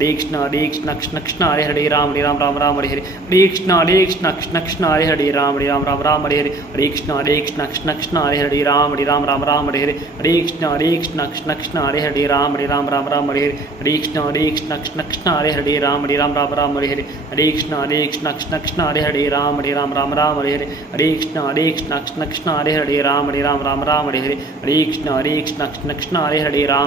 Hare Krishna Krishna Krishna Hare Hare Ram Ram Ram Hare Hare Hare Krishna Krishna Krishna Hare Hare Ram Ram Ram Hare Hare Hare Krishna Krishna Krishna Hare Hare Ram Ram Ram Hare Hare Hare Krishna Krishna Krishna Hare Hare Ram Ram Hare Hare Hare Krishna Krishna Krishna Hare Hare Ram Ram Hare Hare Hare Krishna Krishna Krishna Hare Hare Ram Ram Hare Hare Hare Krishna Krishna Krishna Hare Hare Ram Ram Hare Hare Hare Krishna Krishna Krishna Hare Hare Ram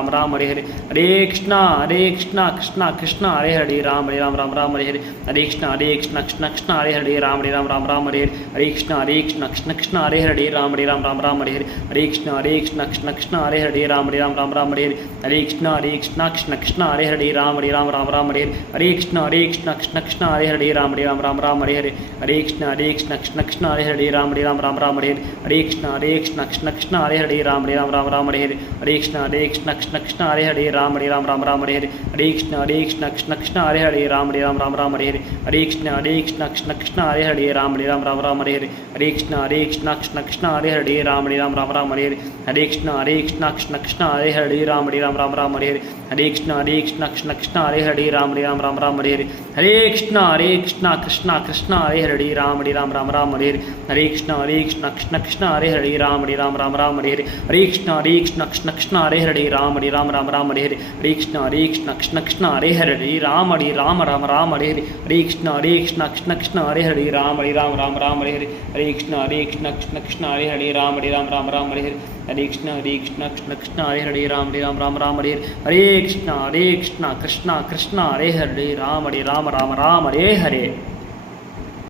Ram Hare Hare Hare Krishna Krishna Krishna Hare Hare Ram Ram Hare Hare Hare Krishna Krishna Krishna Hare Hare Ram Ram Hare Hare Hare Krishna Krishna Krishna Hare Hare Ram Ram Hare Hare Hare Krishna Krishna Krishna Hare Hare Ram Ram Hare Hare Hare Krishna Krishna Krishna Hare Hare Ram Ram Hare Hare Hare Krishna Krishna Krishna Hare Hare Ram Ram Hare Hare Hare Krishna Krishna Krishna Hare Hare Ram Ram Hare Hare Hare Krishna Krishna Krishna Hare Hare Ram Ram Hare Hare Hare Krishna Krishna Krishna Hare Hare Ram Ram Hare Hare Hare Krishna Krishna Krishna Hare Hare Ram Ram Hare Hare Hare Krishna Krishna Krishna Hare Hare Ram Ram Hare Hare Hare Krishna Krishna Krishna Hare Hare Ram Ram Hare Hare Hare Krishna Krishna Krishna Hare Hare Ram Ram Hare Hare Hare Krishna Krishna Krishna Hare Hare Ram Ram Hare Hare Hare Krishna Krishna Krishna Hare Hare Ram Ram Hare Hare Hare Krishna Krishna Krishna Hare Hare Ram Ram Hare Hare Hare Krishna Krishna Krishna Hare Hare Ram Ram Hare Hare Hare Krishna Krishna Krishna Hare Hare Ram Ram Hare Hare Hare Krishna Krishna Krishna Hare Hare Ram Ram Hare Hare Hare Krishna Krishna Krishna Hare Hare Ram Ram Hare Hare Hare Krishna Krishna Krishna Hare Hare Ram Ram Hare Hare Hare Krishna Krishna Krishna Hare Hare Ram Ram Hare Hare.